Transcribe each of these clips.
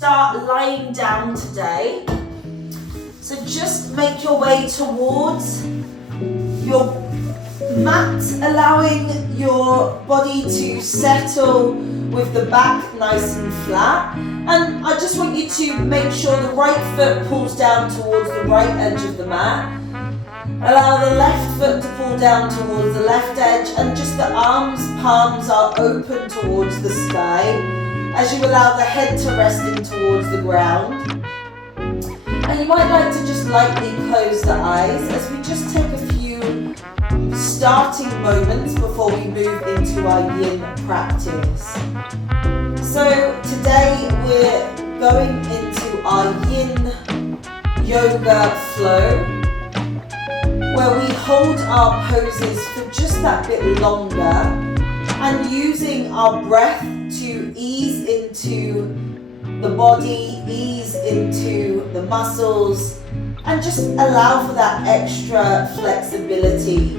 start lying down today. So just make your way towards your mat, allowing your body to settle with the back nice and flat. And I just want you to make sure the right foot pulls down towards the right edge of the mat. Allow the left foot to pull down towards the left edge, and just the palms are open towards the sky as you allow the head to rest in towards the ground. And you might like to just lightly close the eyes as we just take a few starting moments before we move into our Yin practice. So today we're going into our Yin Yoga flow, where we hold our poses for just that bit longer and using our breath to ease into the body, ease into the muscles, and just allow for that extra flexibility.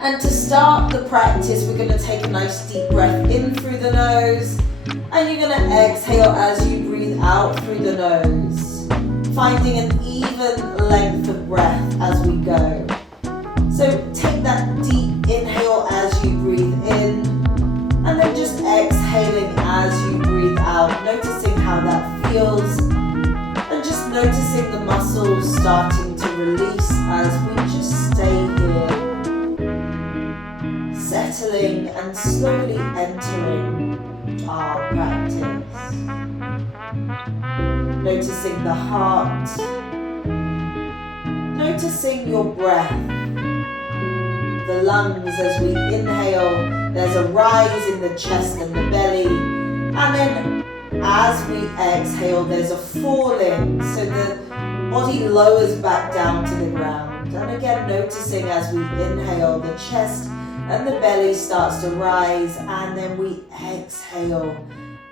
And to start the practice, we're going to take a nice deep breath in through the nose, and you're going to exhale as you breathe out through the nose, finding an even length of breath as we go. So take that deep inhale as you breathe in, and then just exhaling as you breathe out, noticing how that feels, and just noticing the muscles starting to release as we just stay here, settling and slowly entering our practice. Noticing the heart, noticing your breath, the lungs as we inhale, there's a rise in the chest and the belly, and then as we exhale there's a falling, so the body lowers back down to the ground. And again, noticing as we inhale, the chest and the belly starts to rise, and then we exhale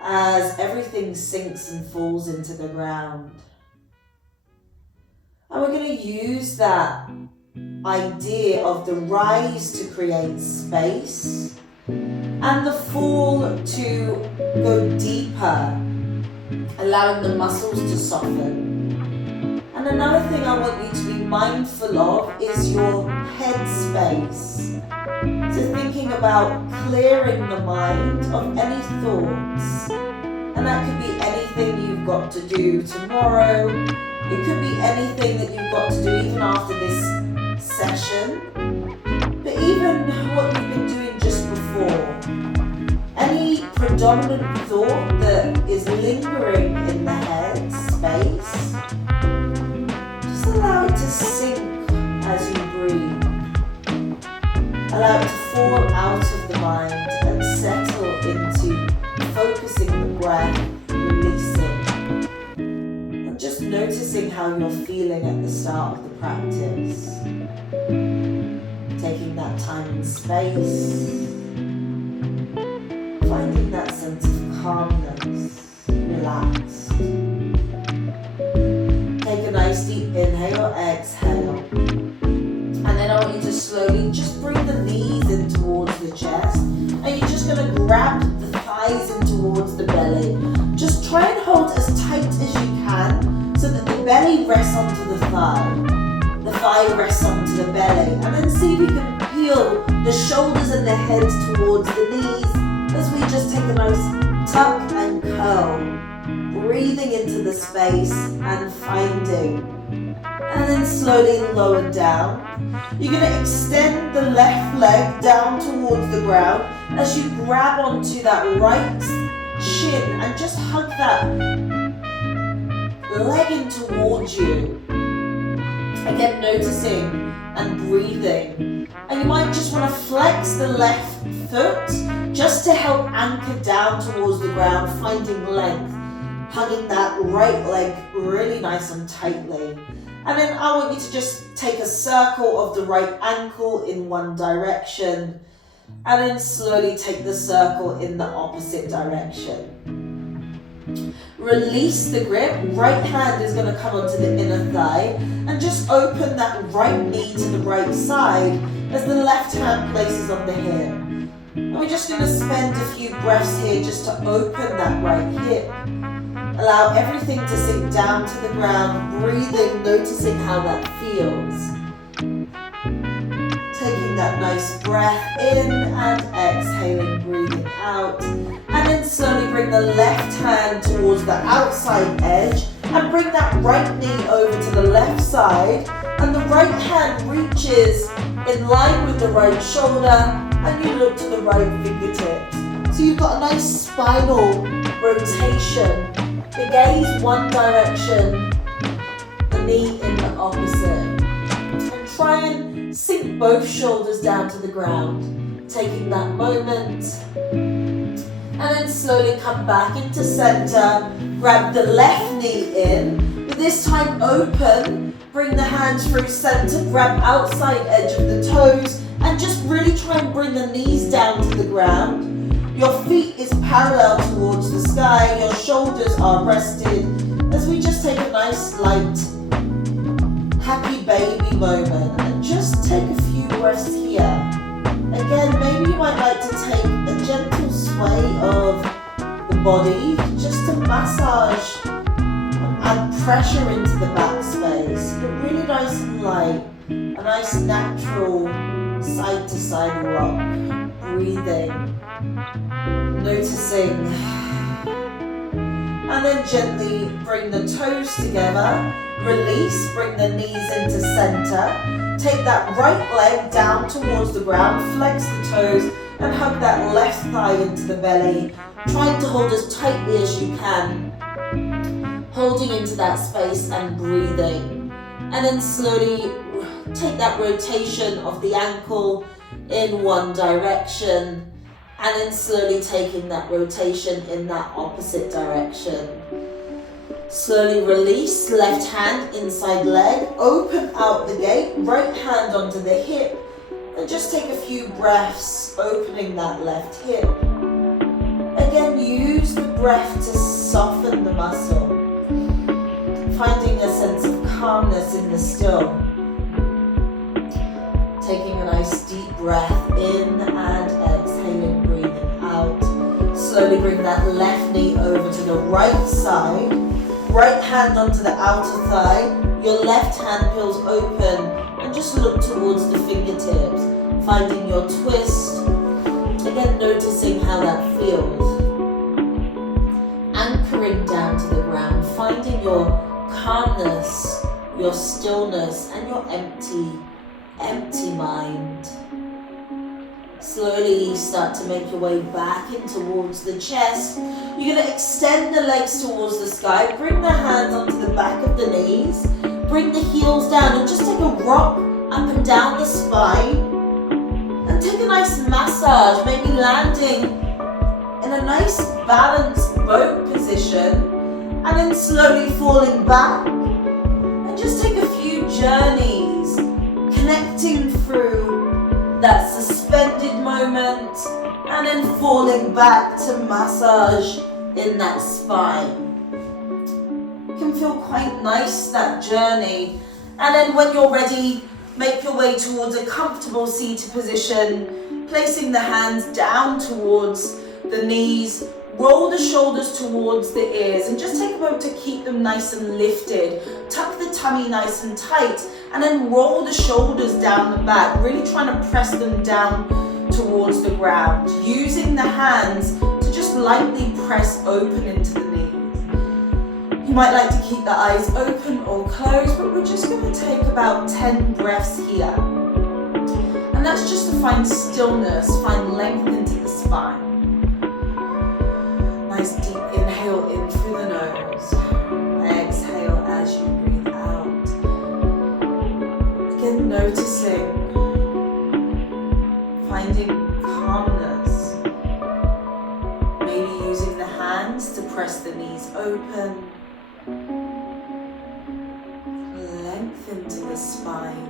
as everything sinks and falls into the ground. And we're going to use that idea of the rise to create space and the fall to go deeper, allowing the muscles to soften. And another thing I want you to be mindful of is your head space. So thinking about clearing the mind of any thoughts, and that could be anything you've got to do tomorrow, it could be anything that you've got to do even after this session, but even what you've been doing just before. Any predominant thought that is lingering in the head space, just allow it to sink as you breathe. Allow it to fall out of the mind and settle into focusing the breath, releasing, and just noticing how you're feeling at the start of the practice. Taking that time and space, finding that sense of calmness, relaxed. Take a nice deep inhale, exhale. And then I want you to slowly just bring the knees in towards the chest, and you're just going to grab the thighs in towards the belly. Just try and hold as tight as you can so that the belly rests onto the thigh rests onto the belly, and then see if you can peel the shoulders and the head towards the knees as we just take a nice tuck and curl, breathing into the space and finding. And then slowly lower down. You're going to extend the left leg down towards the ground as you grab onto that right shin and just hug that leg in towards you. Again, noticing and breathing. And you might just want to flex the left foot just to help anchor down towards the ground, finding length, hugging that right leg really nice and tightly. And then I want you to just take a circle of the right ankle in one direction, and then slowly take the circle in the opposite direction. Release the grip, right hand is going to come onto the inner thigh, and just open that right knee to the right side as the left hand places on the hip. And we're just going to spend a few breaths here just to open that right hip. Allow everything to sink down to the ground, breathing, noticing how that feels. Taking that nice breath in and exhaling, breathing out. And then slowly bring the left hand towards the outside edge and bring that right knee over to the left side. And the right hand reaches in line with the right shoulder and you look to the right fingertips. So you've got a nice spinal rotation. The gaze one direction, the knee in the opposite. And try and sink both shoulders down to the ground, taking that moment. And then slowly come back into center, grab the left knee in, but this time open, bring the hands through center, grab outside edge of the toes, and just really try and bring the knees down to the ground. Your feet is parallel towards the sky, your shoulders are rested, as we just take a nice light, happy baby moment, and just take a few breaths here. Again, maybe you might like to take a gentle sway of the body, just to massage and add pressure into the back space, but really nice and light, a nice natural side to side rock, breathing. Noticing, and then gently bring the toes together, release, bring the knees into center, take that right leg down towards the ground, flex the toes and hug that left thigh into the belly, trying to hold as tightly as you can, holding into that space and breathing, and then slowly take that rotation of the ankle in one direction, and then slowly taking that rotation in that opposite direction. Slowly release, left hand inside leg, open out the gate, right hand onto the hip, and just take a few breaths, opening that left hip. Again, use the breath to soften the muscle, finding a sense of calmness in the still. Taking a nice deep breath in and exhaling, breathing out. Slowly bring that left knee over to the right side. Right hand onto the outer thigh. Your left hand peels open and just look towards the fingertips. Finding your twist. Again, noticing how that feels. Anchoring down to the ground. Finding your calmness, your stillness, and your empty mind. Slowly start to make your way back in towards the chest. You're going to extend the legs towards the sky. Bring the hands onto the back of the knees. Bring the heels down and just take a rock up and down the spine. And take a nice massage, maybe landing in a nice balanced boat position. And then slowly falling back. And just take a few journeys, connecting through that suspended moment and then falling back to massage in that spine. It can feel quite nice, that journey. And then when you're ready, make your way towards a comfortable seated position, placing the hands down towards the knees, roll the shoulders towards the ears and just take a moment to keep them nice and lifted. Tuck the tummy nice and tight and then roll the shoulders down the back, really trying to press them down towards the ground. Using the hands to just lightly press open into the knees. You might like to keep the eyes open or closed, but we're just going to take about 10 breaths here. And that's just to find stillness, find length into the spine. Nice deep inhale in through the nose. Exhale as you breathe out. Again, noticing, finding calmness. Maybe using the hands to press the knees open. Length into the spine.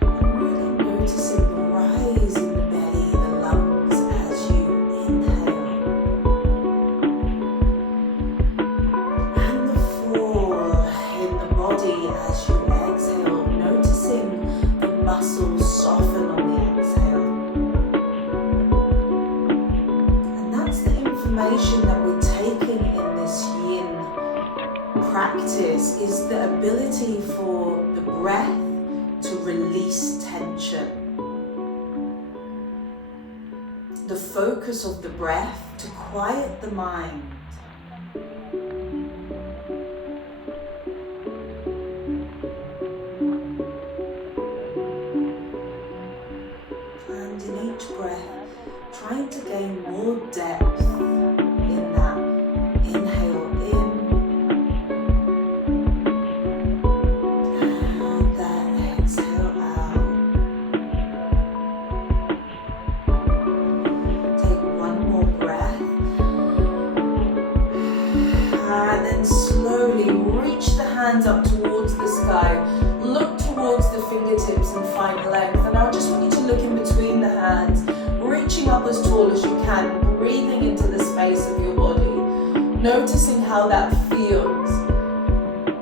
And really noticing the rise in the belly, the lungs as you inhale. And the fall in the body as you exhale. Noticing the practice is the ability for the breath to release tension. The focus of the breath to quiet the mind. And in each breath, trying to gain more depth in that inhale in and that exhale out. Take one more breath and then slowly reach the hands up towards the sky. Look towards the fingertips and find length. And I just want you to look in between the hands, reaching up as tall as you can, breathing into the space of your body, noticing how that feels.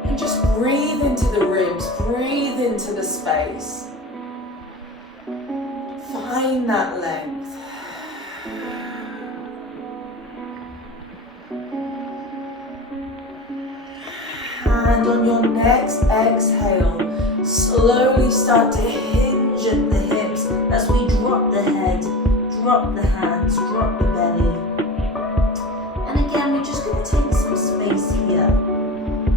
And just breathe into the ribs, breathe into the space. Find that length. And on your next exhale, slowly start to hinge at the hips as we drop the head, drop the hands, drop the belly. And again, we're just going to take some space here.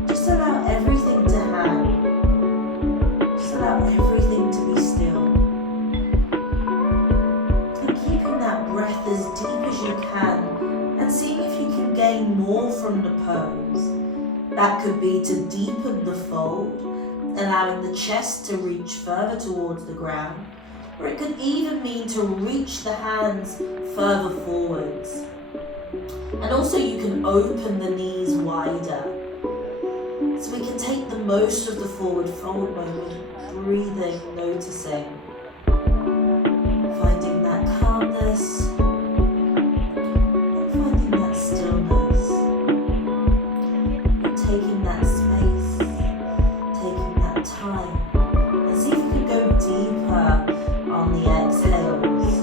Just allow everything to hang. Just allow everything to be still. And keeping that breath as deep as you can and seeing if you can gain more from the pose. That could be to deepen the fold, allowing the chest to reach further towards the ground, or it could even mean to reach the hands further forwards. And also you can open the knees wider, so we can take the most of the forward fold moment, breathing, noticing, finding that calmness, and finding that stillness, and taking that space, taking that time, and see if you can go deeper on the exhales.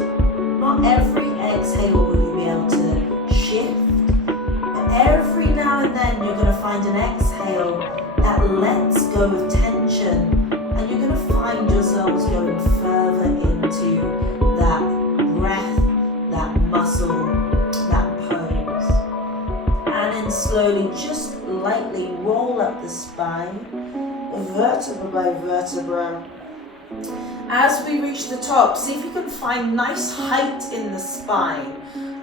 Not every exhale will you be able to shift, but every now and then you're going to find an exhale that lets go of tension, and you're going to find yourselves going further into that breath, that muscle, that pose. And then slowly, just lightly roll up the spine, vertebra by vertebra. As we reach the top, see if you can find nice height in the spine.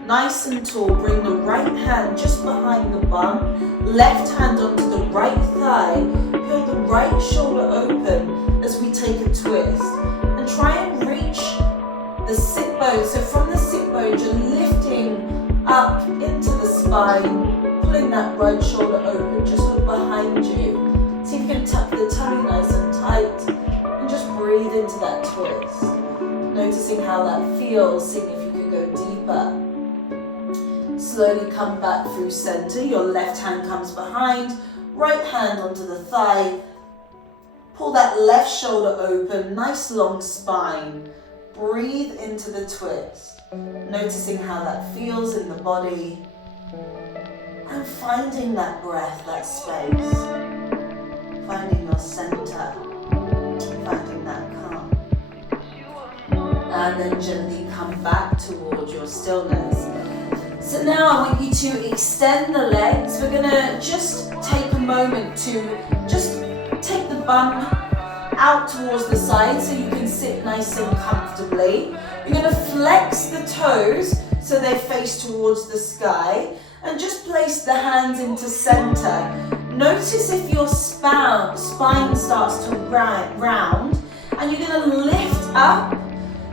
Nice and tall. Bring the right hand just behind the bum, left hand onto the right thigh. Peel the right shoulder open as we take a twist. And try and reach the sit bone. So from the sit bone, you're lifting up into the spine, pulling that right shoulder open. Just look behind you. See if you can tuck the tummy nice and tight. And just breathe into that twist. Noticing how that feels, seeing if you can go deeper. Slowly come back through center. Your left hand comes behind, right hand onto the thigh. Pull that left shoulder open, nice long spine. Breathe into the twist. Noticing how that feels in the body. And finding that breath, that space. Finding your center. Finding that calm. And then gently come back towards your stillness. So now I want you to extend the legs. We're going to just take a moment to just take the bum out towards the side so you can sit nice and comfortably. You're going to flex the toes so they face towards the sky and just place the hands into center. Notice if your spine starts to round, and you're going to lift up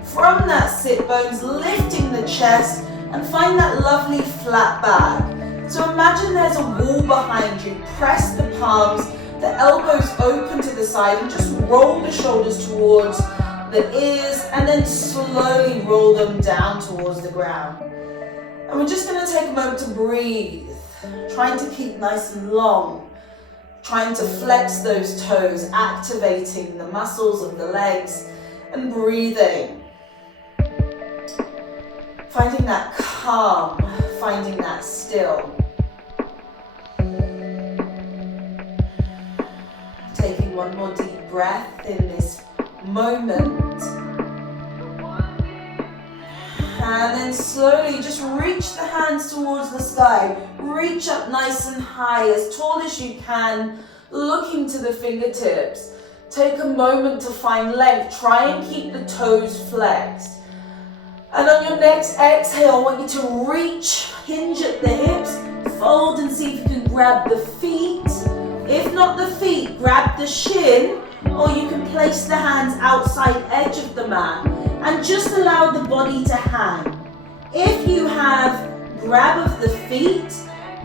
from that sit bones, lifting the chest, and find that lovely flat back. So imagine there's a wall behind you. Press the palms, the elbows open to the side, and just roll the shoulders towards the ears, and then slowly roll them down towards the ground. And we're just going to take a moment to breathe, trying to keep nice and long, trying to flex those toes, activating the muscles of the legs, and breathing. Finding that calm, finding that still. one more deep breath in this moment. And then slowly just reach the hands towards the sky. Reach up nice and high, as tall as you can, looking to the fingertips. Take a moment to find length. Try and keep the toes flexed. And on your next exhale, I want you to reach, hinge at the hips, fold and see if you can grab the feet. If not the feet, grab the shin, or you can place the hands outside edge of the mat and just allow the body to hang. If you have grab of the feet,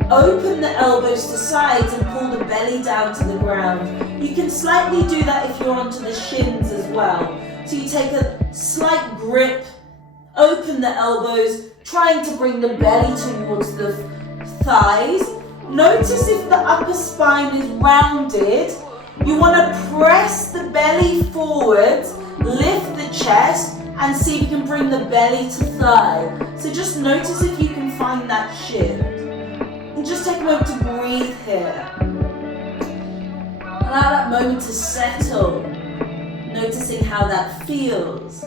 open the elbows to sides and pull the belly down to the ground. You can slightly do that if you're onto the shins as well. So you take a slight grip, open the elbows, trying to bring the belly towards the thighs. Notice if the upper spine is rounded. You want to press the belly forward, lift the chest, and see if you can bring the belly to thigh. So just notice if you can find that shift. And just take a moment to breathe here. Allow that moment to settle. Noticing how that feels.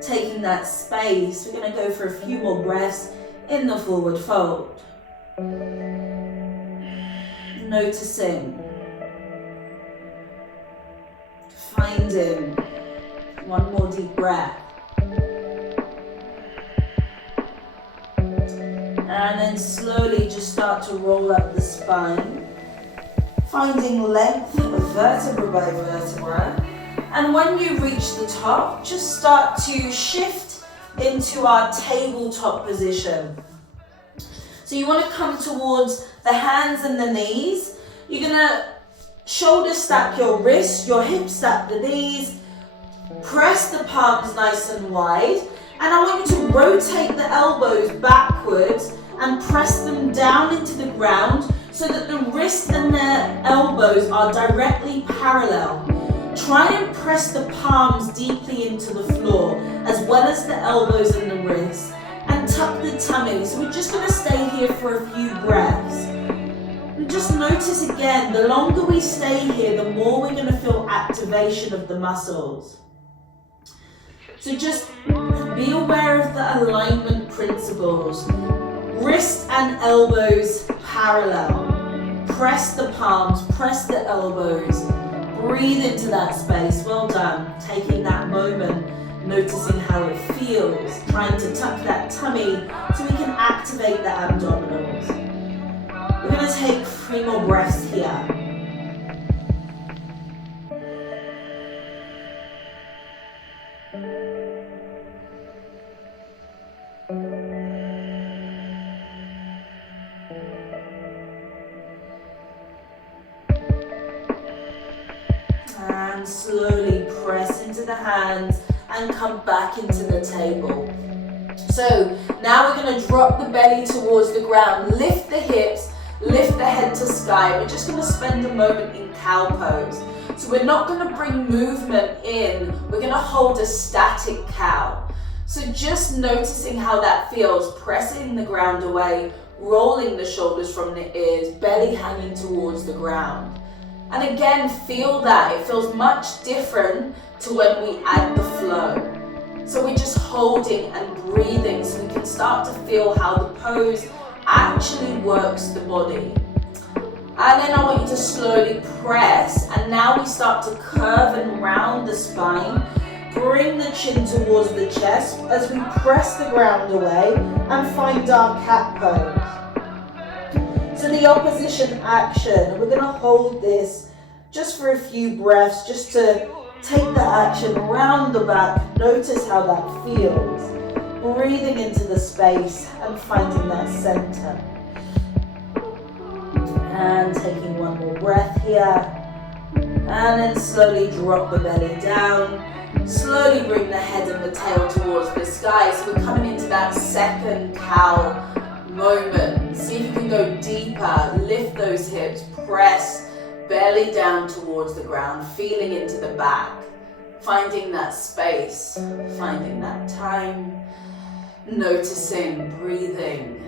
Taking that space. We're going to go for a few more breaths in the forward fold. Noticing. Finding. One more deep breath. And then slowly just start to roll up the spine. Finding length vertebra by vertebra. And when you reach the top, just start to shift into our tabletop position. So you want to come towards the hands and the knees. You're going to shoulder stack your wrists, your hips stack the knees. Press the palms nice and wide, and I want you to rotate the elbows backwards and press them down into the ground so that the wrists and the elbows are directly parallel. Try and press the palms deeply into the floor, as well as the elbows and the wrists, and tuck the tummy. So we're just going to stay here for a few breaths. And just notice again, the longer we stay here, the more we're going to feel activation of the muscles. So just be aware of the alignment principles. Wrist and elbows parallel. Press the palms, press the elbows. Breathe into that space. Well done. Taking that moment, noticing how it feels. Trying to tuck that tummy so we can activate the abdominals. We're going to take 3 more breaths here. And slowly press into the hands and come back into the table. So now we're going to drop the belly towards the ground, lift the hips, lift the head to sky. We're just going to spend a moment in cow pose. So we're not going to bring movement in, we're going to hold a static cow. So just noticing how that feels, pressing the ground away, rolling the shoulders from the ears, belly hanging towards the ground. And again, feel that. It feels much different to when we add the flow. So we're just holding and breathing so we can start to feel how the pose actually works the body. And then I want you to slowly press, and now we start to curve and round the spine. Bring the chin towards the chest as we press the ground away and find our cat pose. So the opposition action, we're going to hold this just for a few breaths, just to take the action around the back. Notice how that feels. Breathing into the space and finding that center. And taking one more breath here. And then slowly drop the belly down. Slowly bring the head and the tail towards the sky. So we're coming into that second cow moment. See if you can go deeper. Lift those hips. Press belly down towards the ground. Feeling into the back. Finding that space. Finding that time. Noticing. Breathing.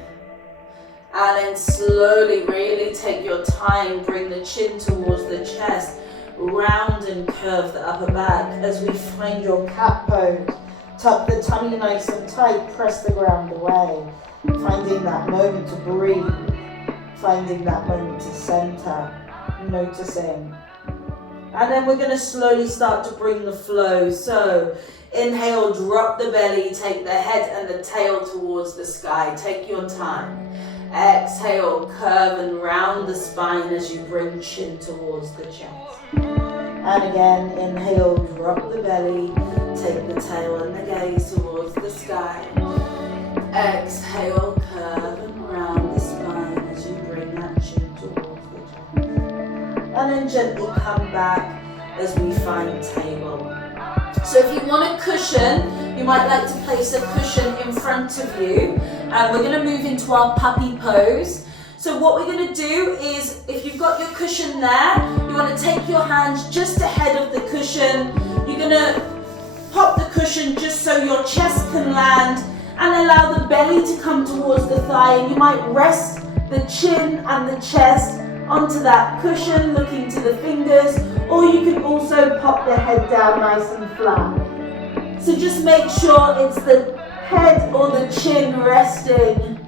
And then slowly really take your time. Bring the chin towards the chest. round and curve the upper back as we find your cat pose. Tuck the tummy nice and tight, press the ground away. Finding that moment to breathe, finding that moment to center, noticing. And then we're going to slowly start to bring the flow. So inhale, drop the belly, take the head and the tail towards the sky. Take your time. Exhale, curve and round the spine as you bring chin towards the chest. And again, inhale, drop the belly, take the tail and the gaze towards the sky. Exhale, curve and round the spine as you bring that chin towards the chest. And then gently come back as we find table. So if you want a cushion, you might like to place a cushion in front of you. And we're going to move into our puppy pose. So what we're going to do is, if you've got your cushion there, you want to take your hands just ahead of the cushion. You're going to pop the cushion just so your chest can land and allow the belly to come towards the thigh. And you might rest the chin and the chest onto that cushion, looking to the fingers, or you can also pop the head down nice and flat. So just make sure it's the head or the chin resting,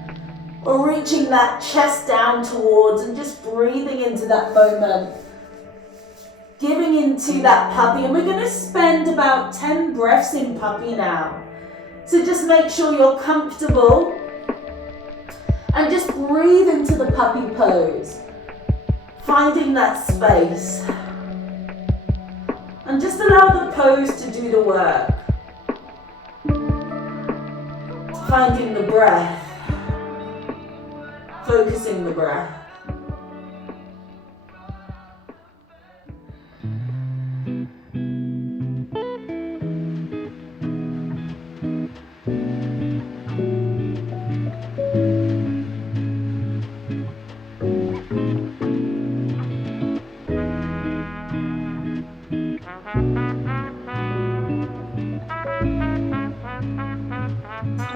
or reaching that chest down towards, and just breathing into that moment. Giving into that puppy, and we're going to spend about 10 breaths in puppy now. So just make sure you're comfortable and just breathe into the puppy pose, finding that space. And just allow the pose to do the work. Finding the breath, focusing the breath.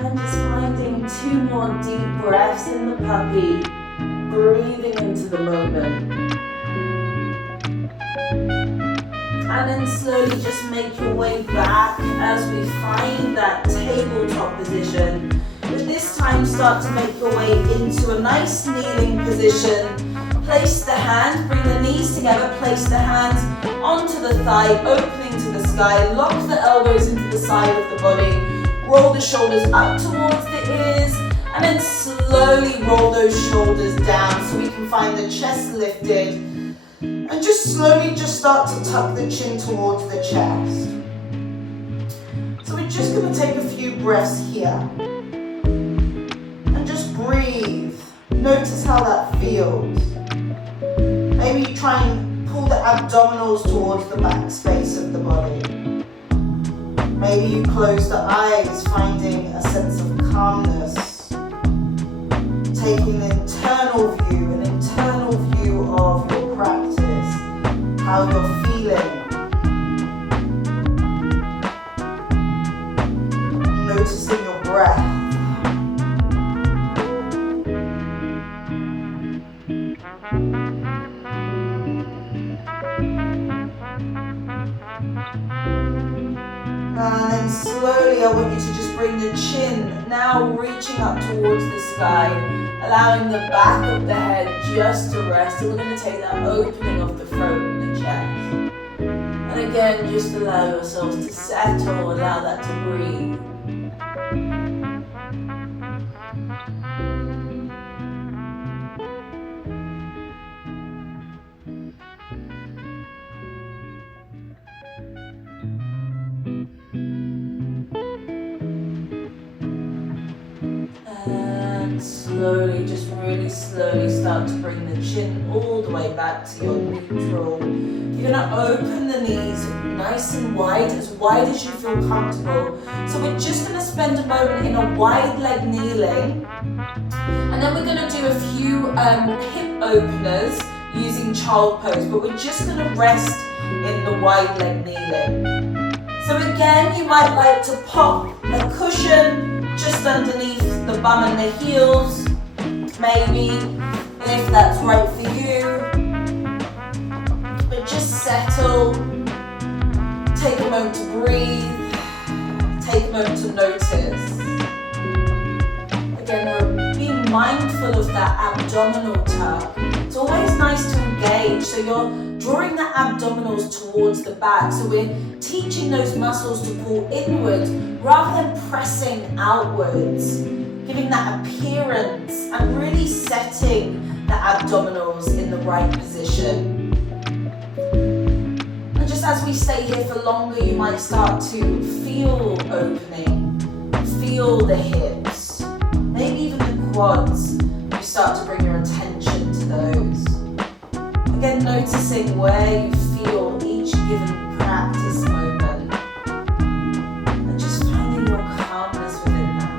And just finding 2 more deep breaths in the puppy, breathing into the moment. And then slowly just make your way back as we find that tabletop position. But this time start to make your way into a nice kneeling position. Place the hands, bring the knees together, place the hands onto the thigh, opening to the sky. Lock the elbows into the side of the body. Roll the shoulders up towards the ears, and then slowly roll those shoulders down so we can find the chest lifted. And just slowly just start to tuck the chin towards the chest. So we're just going to take a few breaths here. And just breathe. Notice how that feels. Maybe try and pull the abdominals towards the back space of the body. Maybe you close the eyes, finding a sense of calmness. Taking an internal view of your practice, how you're feeling. Noticing your breath. And then slowly I want you to just bring the chin now reaching up towards the sky, allowing the back of the head just to rest. And we're going to take that opening of the throat and the chest. And again, just allow yourselves to settle, allow that to breathe. Slowly, just really slowly start to bring the chin all the way back to your neutral. You're going to open the knees nice and wide as you feel comfortable. So we're just going to spend a moment in a wide leg kneeling. And then we're going to do a few hip openers using child pose. But we're just going to rest in the wide leg kneeling. So again, you might like to pop a cushion just underneath the bum and the heels, maybe, if that's right for you. But just settle, take a moment to breathe, take a moment to notice. Again, we're being mindful of that abdominal tuck. It's always nice to engage, so you're drawing the abdominals towards the back, so we're teaching those muscles to pull inwards rather than pressing outwards, giving that appearance and really setting the abdominals in the right position. And just as we stay here for longer, you might start to feel opening, feel the hips, maybe even the quads. You start to bring your attention to those. Again, noticing where you feel each given practice moment, and just finding your calmness within that.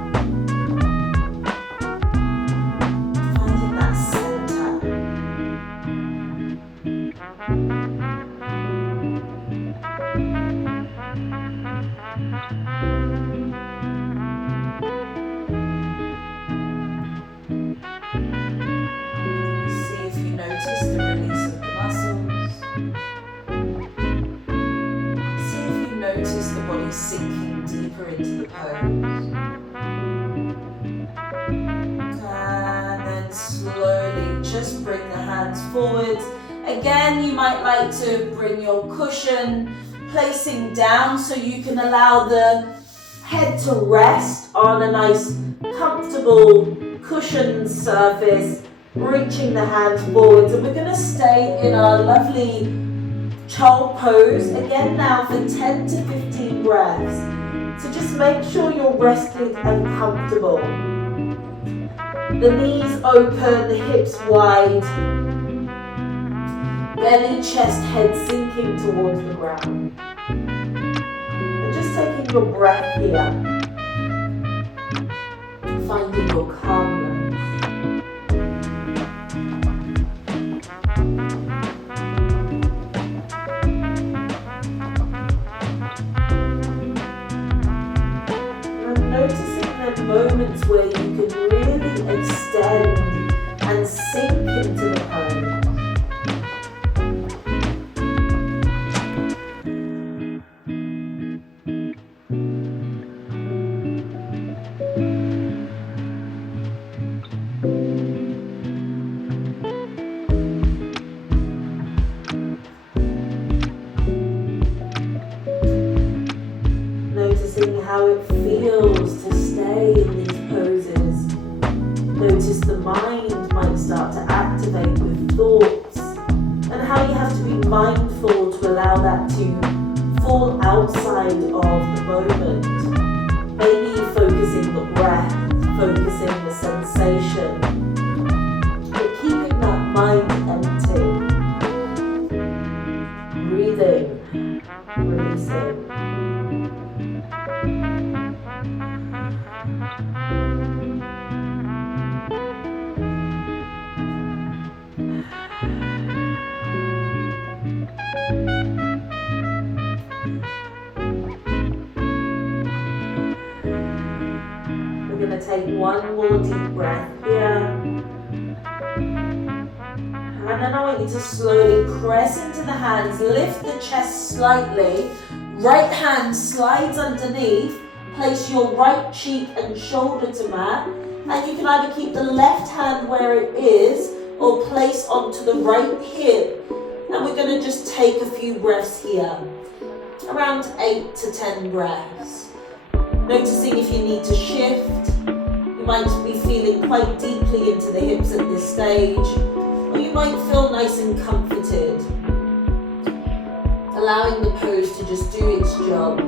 Finding that center. See if you notice the release of the muscles. See if you notice the body sinking deeper into the pose. And then slowly just bring the hands forwards. Again, you might like to bring your cushion placing down so you can allow the head to rest on a nice comfortable cushioned surface, reaching the hands forwards. And we're going to stay in our lovely child pose again now for 10 to 15 breaths. So just make sure you're rested and comfortable. The knees open, the hips wide, belly, chest, head sinking towards the ground. And just taking your breath here, finding your calmness. And noticing the moments where you can really extend and sink into the pose. Noticing how it feels to stay in these poses. Notice the mind might start to activate with thoughts, and how you have to be mindful to allow that to fall outside of the moment. Maybe focusing the breath, focusing the sensation, but keeping that mind empty. Breathing, releasing. We're going to take one more deep breath here. And then I want you to slowly press into the hands, lift the chest slightly, right hand slides underneath, place your right cheek and shoulder to mat, and you can either keep the left hand where it is or place onto the right hip. And we're going to just take a few breaths here, around 8 to 10 breaths. Noticing if you need to shift, you might be feeling quite deeply into the hips at this stage, or you might feel nice and comforted. Allowing the pose to just do its job.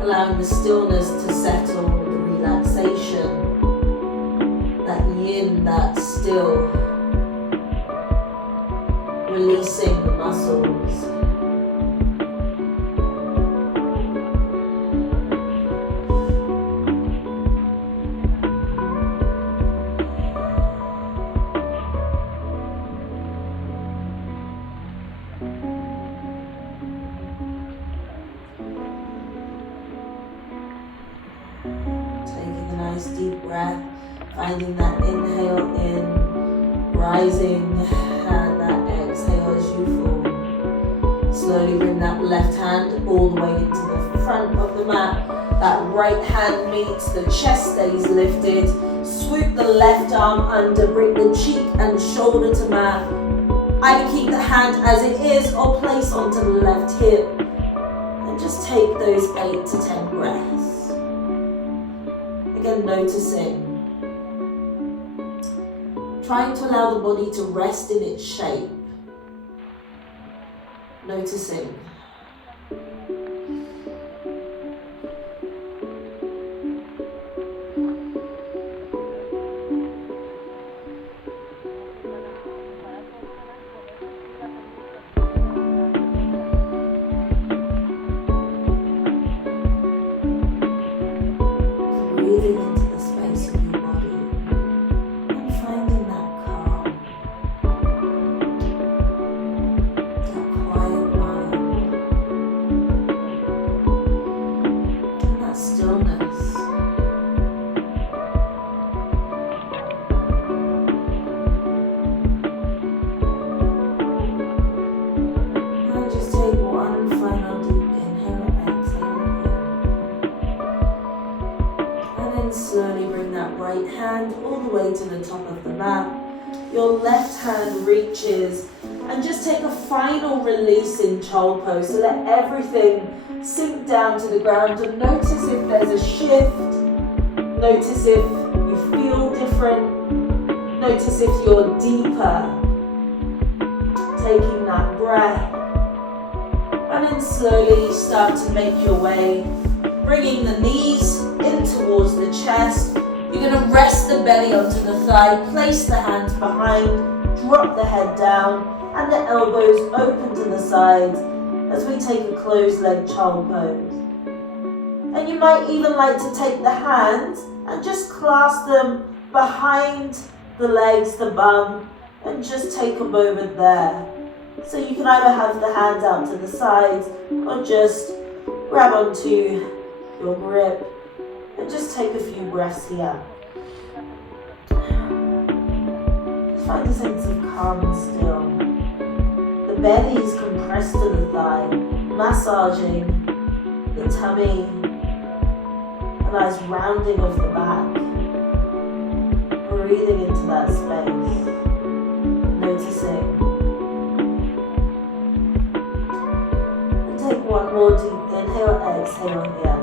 Allowing the stillness to settle, the relaxation, that yin, that still. Releasing the muscles. Deep breath, finding that inhale in, rising, and that exhale as you fall. slowly bring that left hand all the way into the front of the mat. That right hand meets the chest, stays lifted. Swoop the left arm under, bring the cheek and shoulder to mat. Either keep the hand as it is or place onto the left hip. And just take those 8 to 10 breaths. Again, noticing. Trying to allow the body to rest in its shape. Noticing. Breathing into the space of your body and finding that calm, that quiet mind, and that stillness. And just take one final deep inhale and exhale. Slowly bring that right hand all the way to the top of the mat. Your left hand reaches and just take a final release in child pose. So let everything sink down to the ground and notice if there's a shift. Notice if you feel different. Notice if you're deeper. Taking that breath. And then slowly start to make your way. Bringing the knees in towards the chest. You're going to rest the belly onto the thigh, place the hands behind, drop the head down, and the elbows open to the sides as we take a closed leg child pose. And you might even like to take the hands and just clasp them behind the legs, the bum, and just take a moment there. So you can either have the hands out to the sides or just grab onto your grip and just take a few breaths here. Find a sense of calm and still. The belly is compressed to the thigh, massaging the tummy, a nice rounding of the back. Breathing into that space, noticing. And take one more deep inhale, exhale here.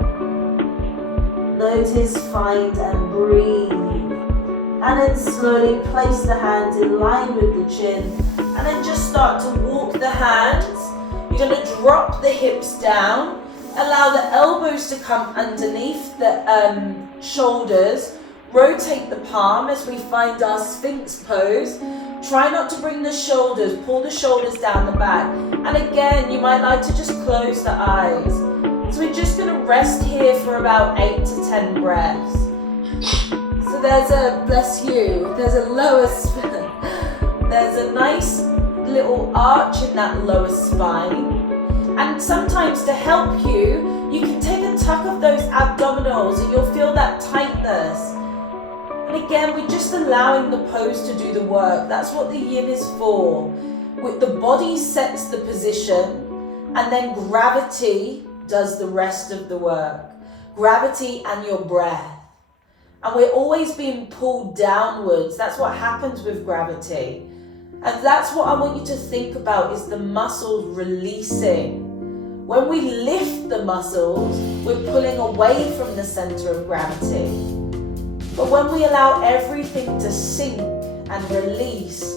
Notice, find and breathe. And then slowly place the hands in line with the chin. And then just start to walk the hands. You're going to drop the hips down. Allow the elbows to come underneath the shoulders. Rotate the palm as we find our Sphinx pose. Try not to bring the shoulders, pull the shoulders down the back. And again, you might like to just close the eyes. So we're just going to rest here for about 8 to 10 breaths. So there's a, bless you, there's a lower, there's a nice little arch in that lower spine. And sometimes to help you, you can take a tuck of those abdominals and you'll feel that tightness. And again, we're just allowing the pose to do the work. That's what the yin is for. With the body sets the position and then gravity does the rest of the work. Gravity and your breath. And we're always being pulled downwards. That's what happens with gravity. And that's what I want you to think about is the muscles releasing. When we lift the muscles, we're pulling away from the center of gravity. But when we allow everything to sink and release,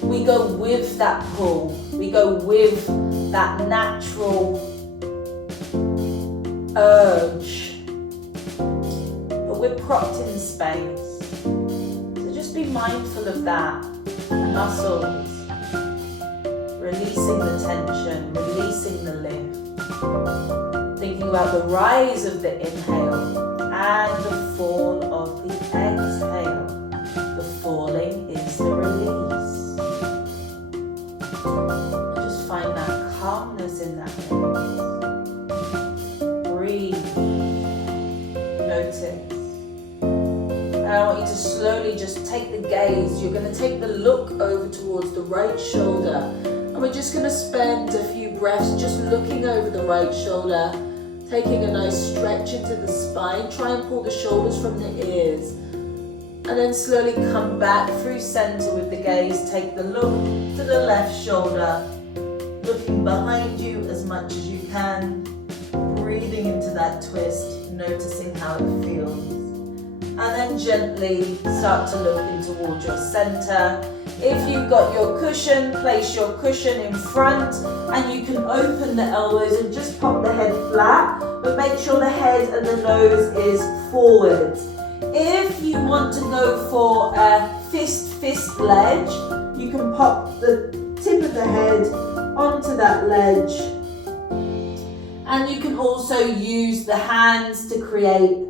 we go with that pull. We go with that natural urge. But we're propped in space. So just be mindful of that. Muscles. Releasing the tension, releasing the lift. Thinking about the rise of the inhale and the fall of the exhale. The falling is the release. Just find that calmness in that release. Breathe. Notice. And I want you to slowly just take the gaze. You're going to take the look over towards the right shoulder. And we're just going to spend a few breaths, just looking over the right shoulder, taking a nice stretch into the spine. Try and pull the shoulders from the ears. And then slowly come back through center with the gaze. Take the look to the left shoulder, looking behind you as much as you can. Breathing into that twist, noticing how it feels. And then gently start to look in towards your center. If you've got your cushion, place your cushion in front, and you can open the elbows and just pop the head flat, but make sure the head and the nose is forward. If you want to go for a fist ledge, you can pop the tip of the head onto that ledge. And you can also use the hands to create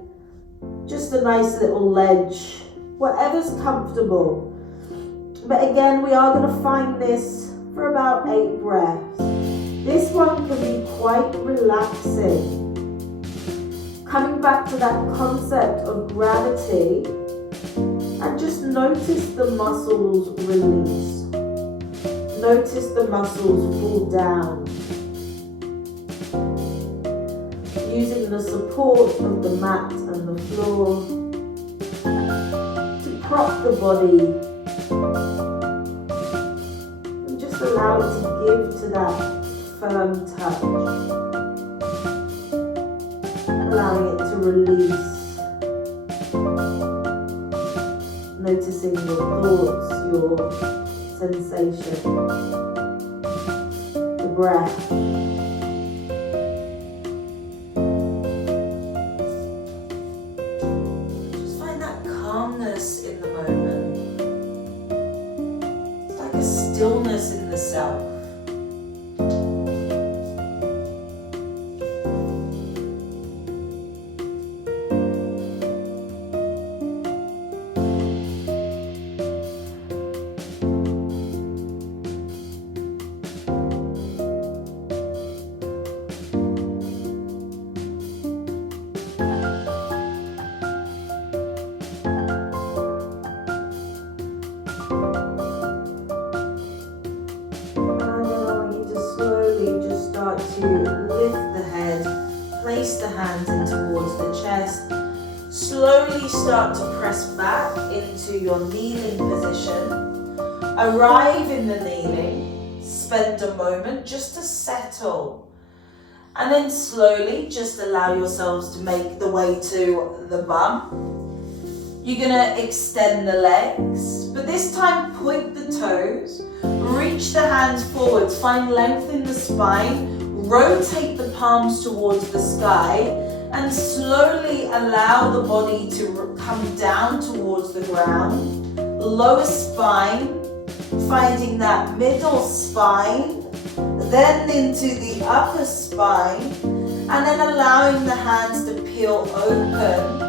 just a nice little ledge, whatever's comfortable. But again, we are going to find this for about 8 breaths. This one can be quite relaxing. Coming back to that concept of gravity, and just notice the muscles release. Notice the muscles fall down. Using the support of the mat and the floor to prop the body and just allow it to give to that firm touch, allowing it to release, noticing your thoughts, your sensation, the breath. In the moment. It's like a stillness in the self. To lift the head, place the hands in towards the chest, slowly start to press back into your kneeling position, arrive in the kneeling, spend a moment just to settle, and then slowly just allow yourselves to make the way to the bum. You're going to extend the legs, but this time point the toes, reach the hands forwards, find length in the spine, rotate the palms towards the sky, and slowly allow the body to come down towards the ground. Lower spine, finding that middle spine, then into the upper spine, and then allowing the hands to peel open,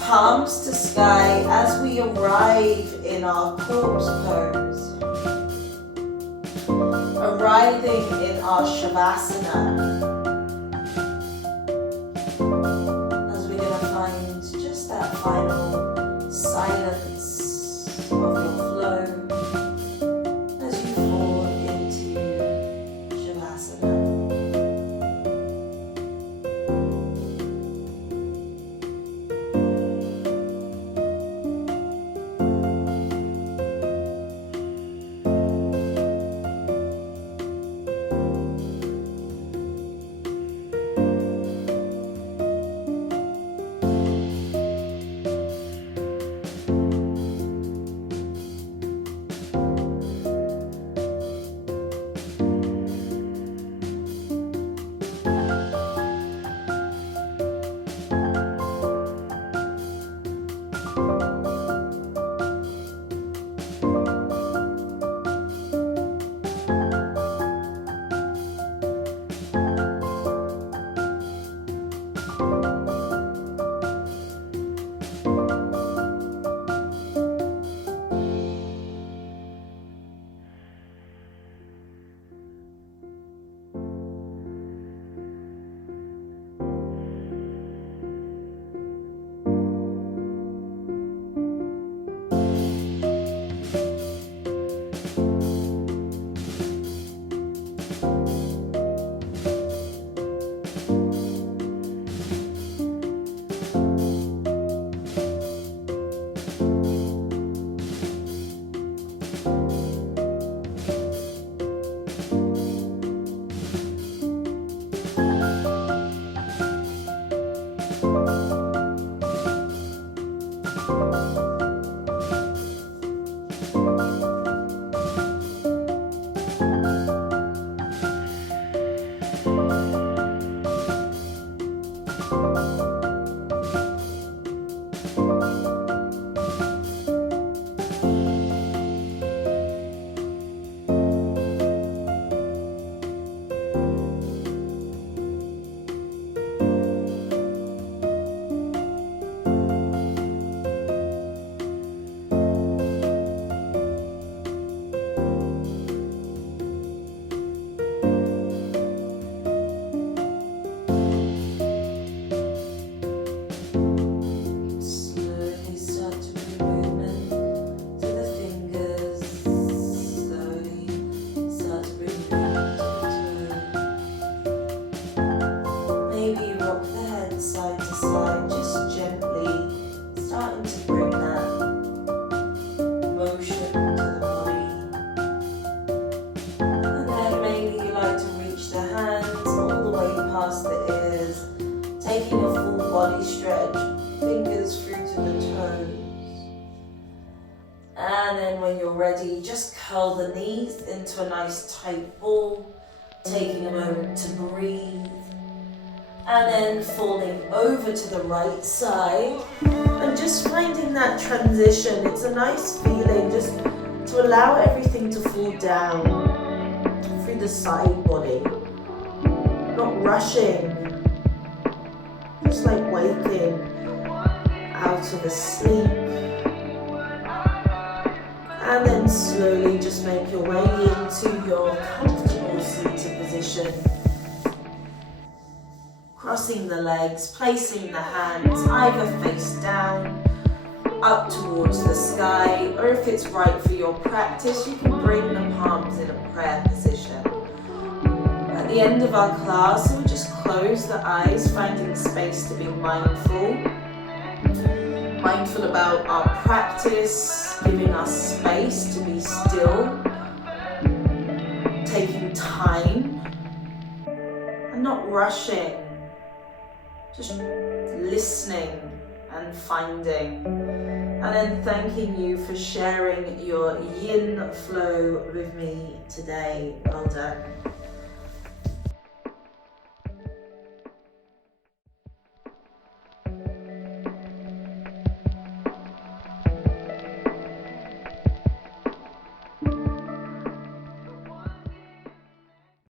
palms to sky as we arrive in our corpse pose. Arriving in our Shavasana, as we're going to find just that final silence of your flow as you fall into Shavasana. when you're ready, just curl the knees into a nice tight ball, taking a moment to breathe, and then falling over to the right side, and just finding that transition. It's a nice feeling just to allow everything to fall down through the side body, not rushing, just like waking out of a sleep. And then slowly just make your way into your comfortable seated position. Crossing the legs, placing the hands either face down, up towards the sky, or if it's right for your practice, you can bring the palms in a prayer position. At the end of our class, we'll just close the eyes, finding space to be mindful. Mindful about our practice, giving us space to be still, taking time, and not rushing, just listening and finding, and then thanking you for sharing your yin flow with me today. Well done.